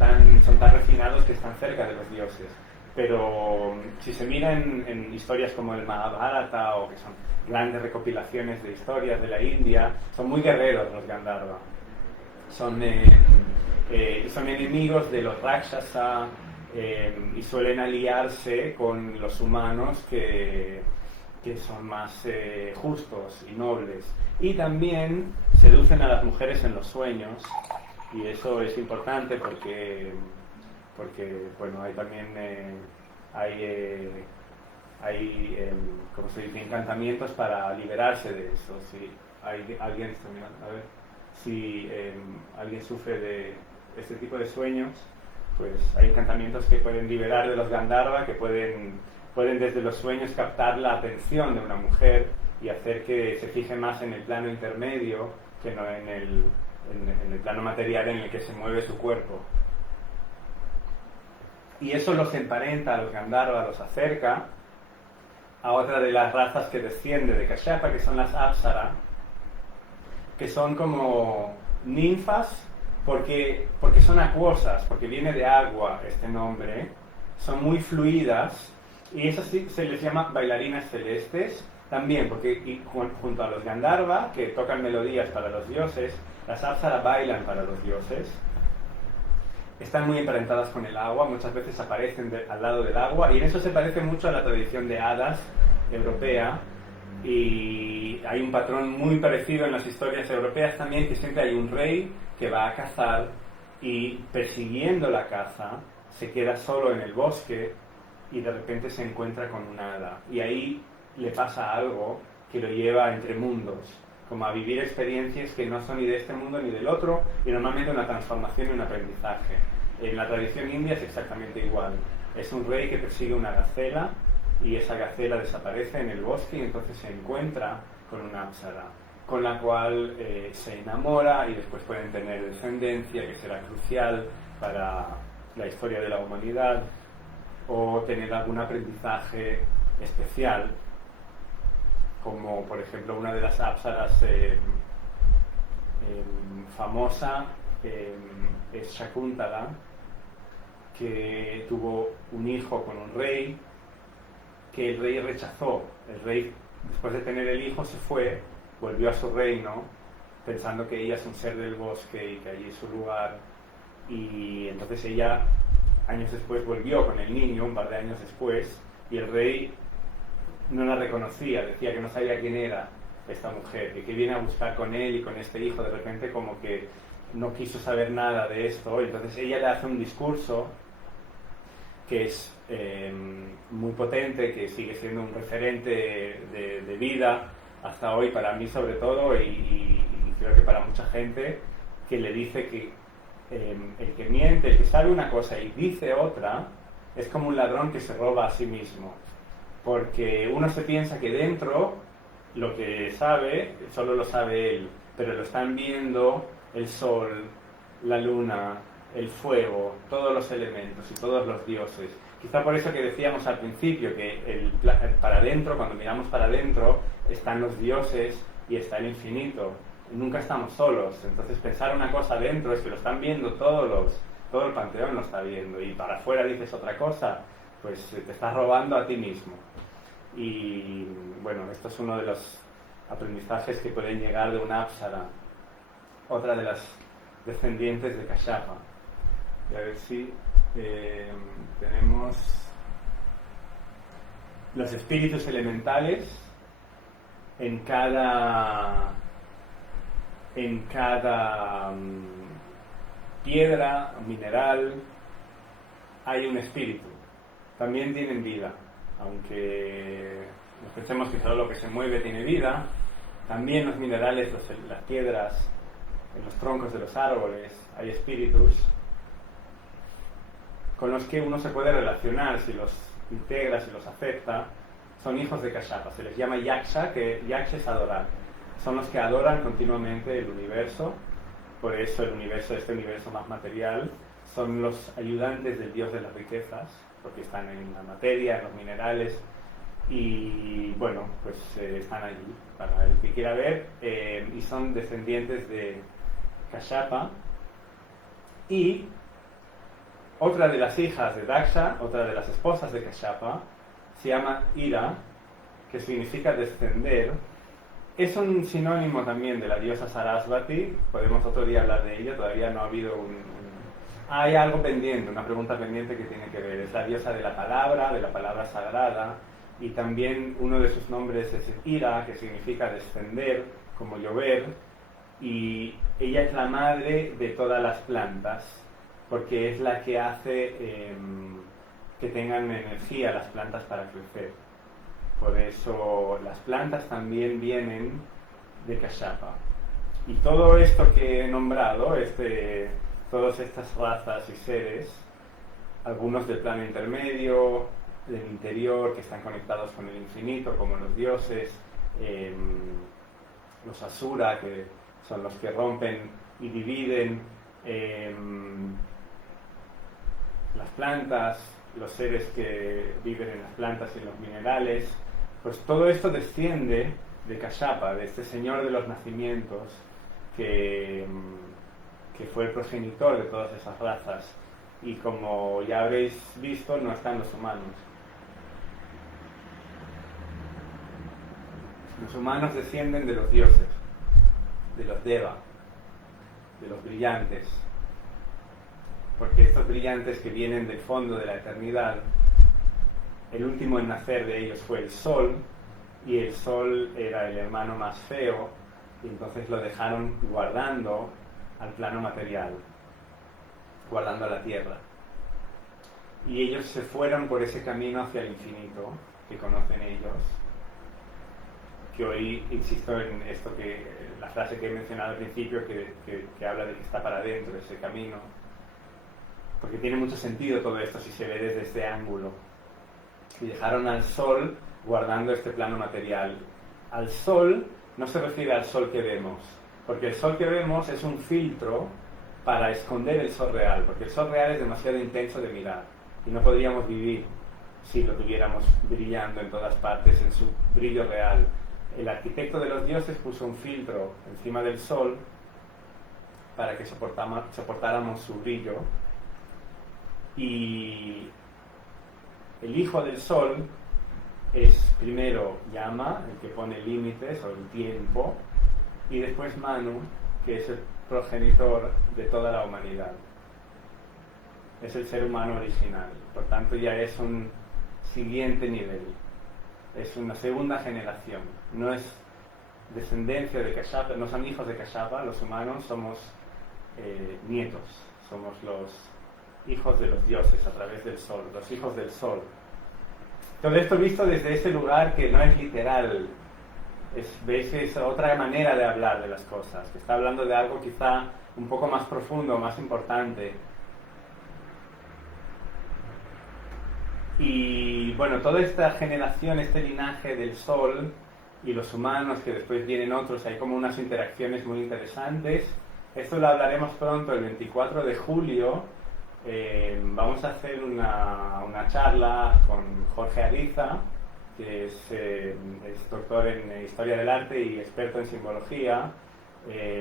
tan refinados que están cerca de los dioses. Pero si se mira en historias como el Mahabharata, o que son grandes recopilaciones de historias de la India, son muy guerreros los Gandharva. Son enemigos de los Rakshasa, y suelen aliarse con los humanos que son más justos y nobles. Y también seducen a las mujeres en los sueños, y eso es importante porque bueno, hay también ¿cómo se dice?, encantamientos para liberarse de eso. Si alguien sufre de este tipo de sueños, pues hay encantamientos que pueden liberar de los Gandharva, que pueden desde los sueños captar la atención de una mujer y hacer que se fije más en el plano intermedio que no en el plano material en el que se mueve su cuerpo. Y eso los emparenta a los Gandharva, los acerca a otra de las razas que desciende de Kashyapa, que son las Apsara, que son como ninfas porque son acuosas, porque viene de agua este nombre, son muy fluidas, y esas sí se les llama bailarinas celestes, también porque junto a los Gandharva, que tocan melodías para los dioses, las Apsara bailan para los dioses. Están muy emparentadas con el agua, muchas veces aparecen al lado del agua, y en eso se parece mucho a la tradición de hadas europea, y hay un patrón muy parecido en las historias europeas también, que siempre hay un rey que va a cazar, y persiguiendo la caza se queda solo en el bosque y de repente se encuentra con un hada, y ahí le pasa algo que lo lleva entre mundos, como a vivir experiencias que no son ni de este mundo ni del otro, y normalmente una transformación y un aprendizaje. En la tradición india es exactamente igual. Es un rey que persigue una gacela, y esa gacela desaparece en el bosque, y entonces se encuentra con una apsara, con la cual se enamora, y después pueden tener descendencia, que será crucial para la historia de la humanidad, o tener algún aprendizaje especial, como por ejemplo una de las apsaras famosa es Shakuntala, que tuvo un hijo con un rey que el rey rechazó. El rey, después de tener el hijo, se fue, volvió a su reino pensando que ella es un ser del bosque y que allí es su lugar, y entonces ella años después volvió con el niño, un par de años después, y el rey no la reconocía, decía que no sabía quién era esta mujer, que viene a buscar con él y con este hijo. De repente como que no quiso saber nada de esto, y entonces ella le hace un discurso que es muy potente, que sigue siendo un referente de vida hasta hoy, para mí sobre todo, y creo que para mucha gente, que le dice que el que miente, el que sabe una cosa y dice otra, es como un ladrón que se roba a sí mismo, porque uno se piensa que dentro lo que sabe solo lo sabe él, pero lo están viendo el sol, la luna, el fuego, todos los elementos y todos los dioses. Quizá por eso que decíamos al principio que para adentro, cuando miramos para adentro, están los dioses y está el infinito. Nunca estamos solos. Entonces pensar una cosa adentro es que lo están viendo todo el panteón lo está viendo, y para afuera dices otra cosa, pues te estás robando a ti mismo. Y bueno, esto es uno de los aprendizajes que pueden llegar de una Apsara, otra de las descendientes de Kashyapa. Y a ver si tenemos los espíritus elementales. En cada piedra, mineral, hay un espíritu. También tienen vida, aunque nos pensemos que solo lo que se mueve tiene vida. También los minerales, las piedras, en los troncos de los árboles, hay espíritus con los que uno se puede relacionar si los integra, si los acepta. Son hijos de Kashyapa, se les llama Yaksha, que Yaksha es adorar. son los que adoran continuamente el universo. Por eso el universo, este universo más material, son los ayudantes del dios de las riquezas, porque están en la materia, en los minerales, y bueno, pues están allí para el que quiera ver, y son descendientes de Kashyapa. Y otra de las hijas de Daksha, otra de las esposas de Kashyapa, se llama Ira, que significa descender. Es un sinónimo también de la diosa Sarasvati. Podemos otro día hablar de ella. Todavía no ha habido hay algo pendiente, una pregunta pendiente que tiene que ver. Es la diosa de la palabra sagrada, y también uno de sus nombres es Ira, que significa descender, como llover, y ella es la madre de todas las plantas, porque es la que hace que tengan energía las plantas para crecer. Por eso las plantas también vienen de Kashyapa. Y todo esto que he nombrado, todas estas razas y seres, algunos del plano intermedio, del interior, que están conectados con el infinito, como los dioses, los asura, que son los que rompen y dividen, las plantas, los seres que viven en las plantas y en los minerales, pues todo esto desciende de Kashyapa, de este señor de los nacimientos, que fue el progenitor de todas esas razas. Y como ya habréis visto, no están los humanos. Los humanos descienden de los dioses, de los Deva, de los brillantes, porque estos brillantes que vienen del fondo de la eternidad, el último en nacer de ellos fue el Sol, y el Sol era el hermano más feo, y entonces lo dejaron guardando al plano material, guardando a la tierra. Y ellos se fueron por ese camino hacia el infinito que conocen ellos, que hoy insisto en esto, que la frase que he mencionado al principio, que habla de que está para adentro ese camino, porque tiene mucho sentido todo esto si se ve desde este ángulo. Y dejaron al Sol guardando este plano material. Al Sol no se refiere al Sol que vemos, porque el Sol que vemos es un filtro para esconder el Sol real, porque el Sol real es demasiado intenso de mirar y no podríamos vivir si lo tuviéramos brillando en todas partes en su brillo real. El arquitecto de los dioses puso un filtro encima del Sol para que soportáramos su brillo, y el hijo del Sol es primero Yama, el que pone límites o el tiempo, y después Manu, que es el progenitor de toda la humanidad. Es el ser humano original, por tanto ya es un siguiente nivel, es una segunda generación, no es descendencia de Kashyapa, no son hijos de Kashyapa. Los humanos somos nietos, somos los hijos de los dioses a través del Sol, los hijos del Sol. Todo esto visto desde ese lugar que no es literal, ¿veis? Es otra manera de hablar de las cosas, que está hablando de algo quizá un poco más profundo, más importante. Y bueno, toda esta generación, este linaje del Sol y los humanos, que después vienen otros, hay como unas interacciones muy interesantes. Esto lo hablaremos pronto, el 24 de julio. Vamos a hacer una charla con Jorge Ariza, que es doctor en Historia del Arte y experto en simbología,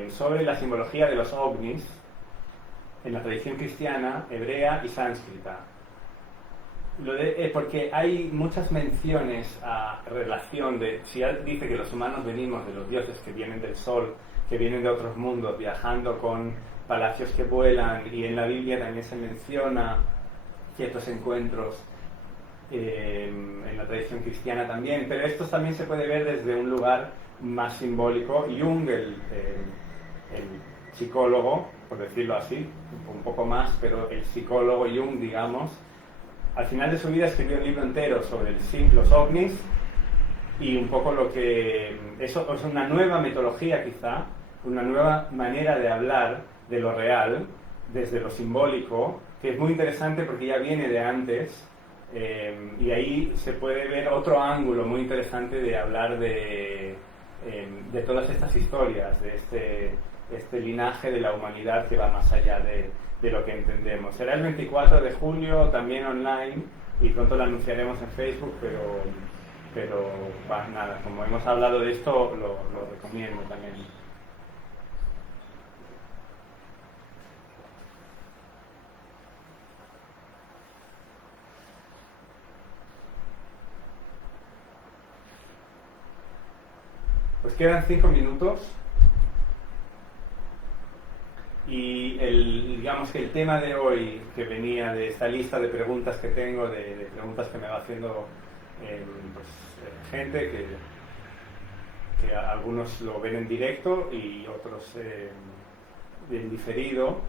sobre la simbología de los ovnis en la tradición cristiana, hebrea y sánscrita. Porque hay muchas menciones a relación de, si él dice que los humanos venimos de los dioses que vienen del Sol, que vienen de otros mundos, viajando con palacios que vuelan, y en la Biblia también se menciona ciertos encuentros en la tradición cristiana también, pero esto también se puede ver desde un lugar más simbólico. Jung, el psicólogo, por decirlo así, un poco más, pero el psicólogo Jung, digamos, al final de su vida escribió un libro entero sobre los ovnis, y un poco lo que eso es una nueva metodología, quizá una nueva manera de hablar de lo real desde lo simbólico, que es muy interesante porque ya viene de antes, y ahí se puede ver otro ángulo muy interesante de hablar de de todas estas historias, de este linaje de la humanidad que va más allá de lo que entendemos. Será el 24 de julio, también online, y pronto lo anunciaremos en Facebook, pero nada, como hemos hablado de esto, lo recomiendo también. Pues quedan 5 minutos y digamos que el tema de hoy, que venía de esta lista de preguntas que tengo, de preguntas que me va haciendo gente que algunos lo ven en directo y otros en diferido.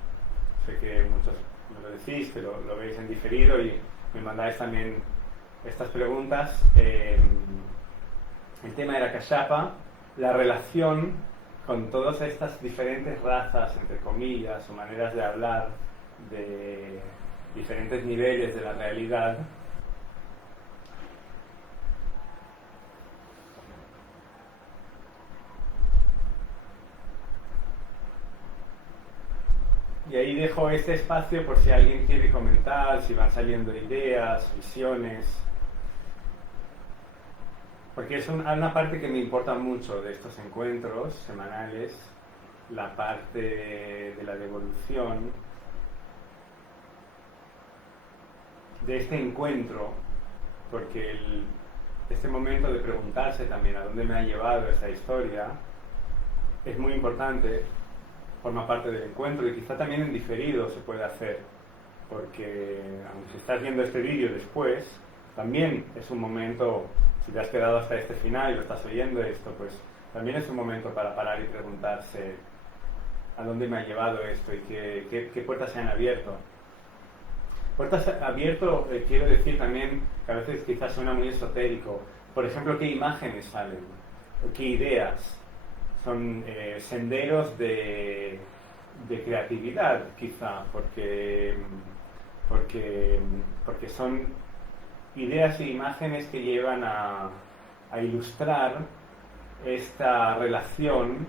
Sé que muchos me lo decís, que lo veis en diferido y me mandáis también estas preguntas. El tema era Kashyapa, la relación con todas estas diferentes razas, entre comillas, o maneras de hablar de diferentes niveles de la realidad. Y ahí dejo este espacio por si alguien quiere comentar, si van saliendo ideas, visiones. Porque es una parte que me importa mucho de estos encuentros semanales, la parte de la devolución, de este encuentro, porque este momento de preguntarse también a dónde me ha llevado esta historia es muy importante, forma parte del encuentro y quizá también en diferido se puede hacer, porque aunque estás viendo este vídeo después, también es un momento, si te has quedado hasta este final y lo estás oyendo esto, pues también es un momento para parar y preguntarse a dónde me ha llevado esto y qué puertas se han abierto. Puertas abierto, quiero decir también que a veces quizás suena muy esotérico. Por ejemplo, ¿qué imágenes salen? ¿Qué ideas? Son senderos de creatividad, quizá, porque son ideas e imágenes que llevan a ilustrar esta relación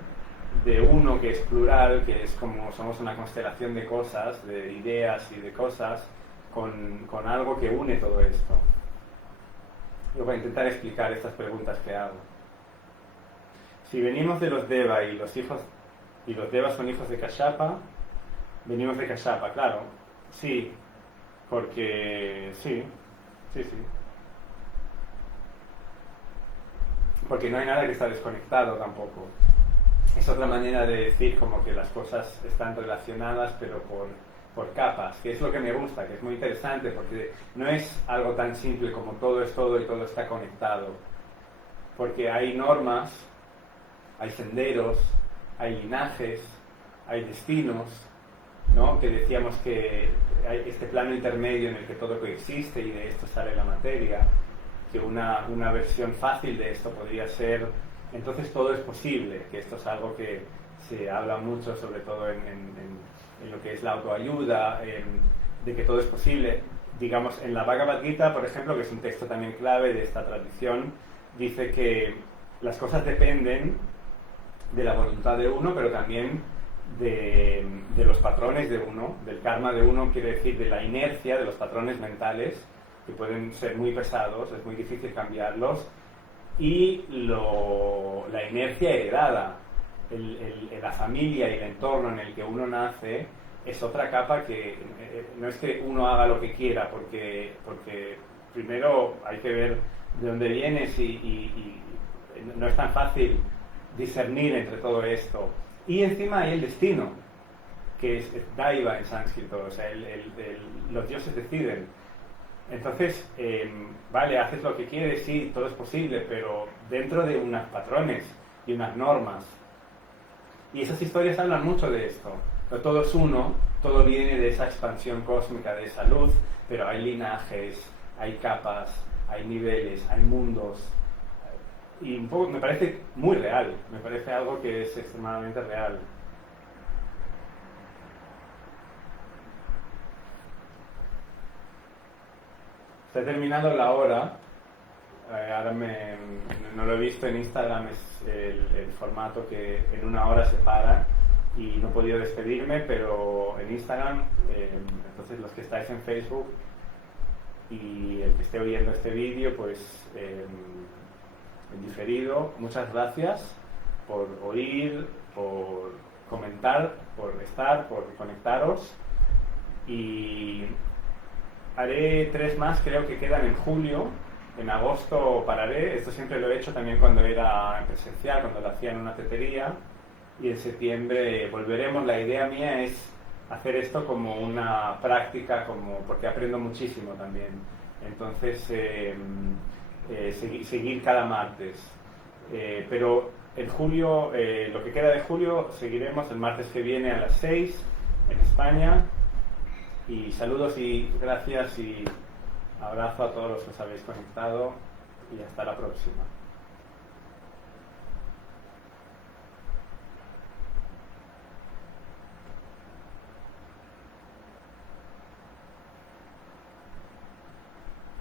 de uno que es plural, que es como somos una constelación de cosas, de ideas y de cosas, con algo que une todo esto. Yo voy a intentar explicar estas preguntas que hago. Si venimos de los Deva y los Devas son hijos de Kashyapa, venimos de Kashyapa, claro, sí, porque sí. Porque no hay nada que está desconectado tampoco. Es otra manera de decir como que las cosas están relacionadas, pero por capas, que es lo que me gusta, que es muy interesante, porque no es algo tan simple como todo es todo y todo está conectado. Porque hay normas, hay senderos, hay linajes, hay destinos, ¿no? Que decíamos que hay este plano intermedio en el que todo coexiste y de esto sale la materia, que una versión fácil de esto podría ser, entonces todo es posible, que esto es algo que se habla mucho, sobre todo en lo que es la autoayuda, de que todo es posible. Digamos, en la Bhagavad Gita, por ejemplo, que es un texto también clave de esta tradición, dice que las cosas dependen de la voluntad de uno, pero también de los patrones de uno, del karma de uno, quiere decir de la inercia, de los patrones mentales, que pueden ser muy pesados, es muy difícil cambiarlos, y la inercia heredada, la familia y el entorno en el que uno nace, es otra capa que no es que uno haga lo que quiera, porque primero hay que ver de dónde vienes y no es tan fácil discernir entre todo esto. Y encima hay el destino, que es Daiva en sánscrito, o sea, los dioses deciden. Entonces, vale, haces lo que quieres, sí, todo es posible, pero dentro de unos patrones y unas normas. Y esas historias hablan mucho de esto. Pero todo es uno, todo viene de esa expansión cósmica, de esa luz, pero hay linajes, hay capas, hay niveles, hay mundos. Y un poco, me parece muy real, me parece algo que es extremadamente real. Se ha terminado la hora, ahora no no lo he visto en Instagram, es el formato que en 1 hora se para y no he podido despedirme, pero en Instagram, entonces los que estáis en Facebook y el que esté oyendo este vídeo, pues en diferido, muchas gracias por oír, por comentar, por estar, por conectaros, y haré 3 más, creo que quedan en julio. En agosto pararé, esto siempre lo he hecho también cuando era en presencial, cuando lo hacía en una tetería, y en septiembre volveremos. La idea mía es hacer esto como una práctica, porque aprendo muchísimo también. Entonces, seguir cada martes. Pero en julio, lo que queda de julio, seguiremos el martes que viene a las 6 en España. Y saludos y gracias y abrazo a todos los que os habéis conectado y hasta la próxima.